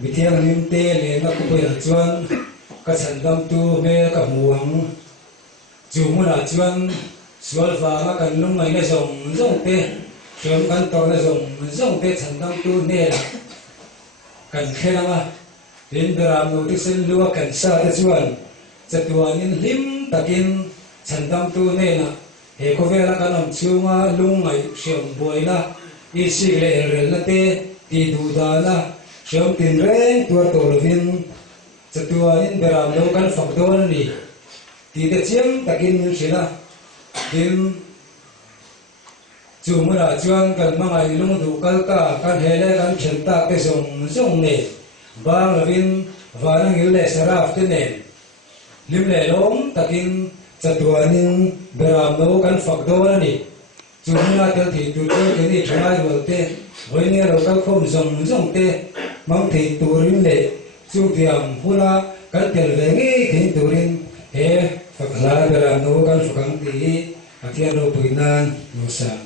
bị thiêng lim tê lên nó cũng bây giờ chuan các sản phẩm tu mê các muang chủ muốn là chuan sual và các cần lúc này nó rồng tê sớm cần to nó rồng tê sản phẩm tu nè là cần khen mà đến đàm nô tích sinh lúa cần sa tê chuan chặt tuan in lim takin sản phẩm tu nè là hệ có vẻ là cái nằm chiêu mà lung ngày sớm buổi là đi xí lệ rèn là tê đi đủ đà là sớm tiền rèn tua tổ viên chặt tua in beram đâu kan phật đâu nè thì để chiếm takin như thế là kim chủ mà là chuan cần mang ngày lung đủ cả cả kan hệ lệ kan chuyển ta cái dùng nè bang là viên và năng yếu lệ saraf thế nè lim lệ lom takin chặt tua in beram đâu kan phật đâu nè chúng ta theo thì tụi tôi cái gì chúng ta đầu tiên với nghe đầu các không dùng tê mong thì tụi rin lệ chung tiệm hula cái tiền về nghe thì tụi rin he phật la beram đâu kan phật ang thì thiên đâu tụi nan nô sang